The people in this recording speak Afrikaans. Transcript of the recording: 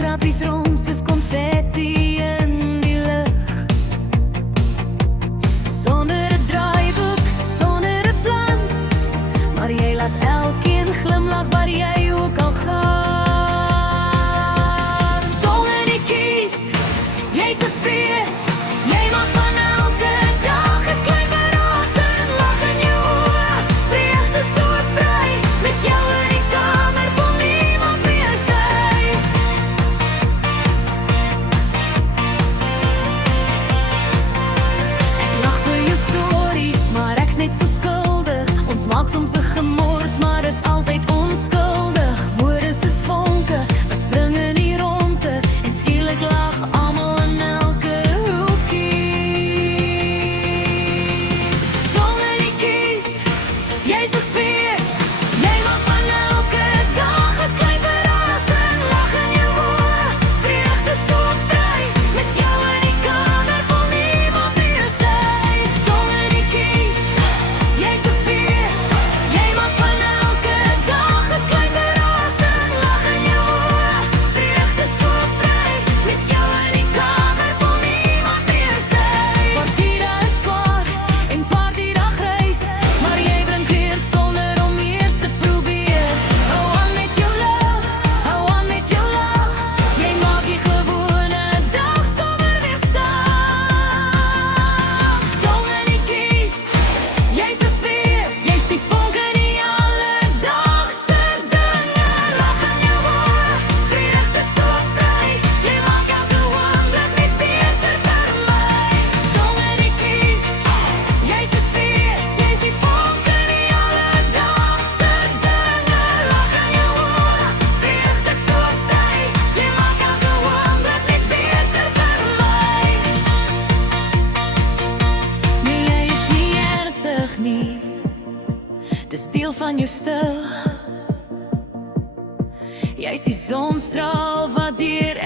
grappies rond soos konfetti in die lug. Sonder 'n draaiboek, sonder 'n plan, maar jy laat elkeen glimlag waar jy ook al gaan. Tol in die kies, jy's 'n fees, jy maak van elke dag 'n klein verras en lag in jou oë, vreugde so vry, met jou in die kamer vol niemand meer stay. Ek lag vir jou stories, maar ek's net so skuldig. Ons maak soms 'n gemors, maar is altyd onskuldig. Woorde soos vonke, wat spring in die ronde, en skielik lag almal in elke hoekie. Dol in die kies, jy's 'n fees, jy maak van elke dag 'n klein verras en lag in jou oë, vreugde so vry, met jou in die kamer vol niemand meer stay. Dol in die kies, jy's 'n fees, jy maak van elke dag 'n klein verras en lag in jou oë, vreugde so vry, met jou in die kamer vol niemand meer stay. Partida is swaar en partydag reis, maar jy bring weer sonder om eers te probeer. Hou aan met jou love, hou aan met jou lag, jy maak die gewone dag sommer weer saag. Dol in die kies, jy's 'n fees, jy's die vonk in die alledaagse dinge, lag in jou oë, vreugde so vry, jy maak elke oomblik net beter vir my. Dol in die kies, jy's 'n fees, jy's die vonk in die alledaagse dinge, lag in jou oë, vreugde so vry, jy maak elke oomblik net beter vir my. Nee, jy is nie ernstig nie, dis deel van jou stil. Jy's die sonstraal wat deur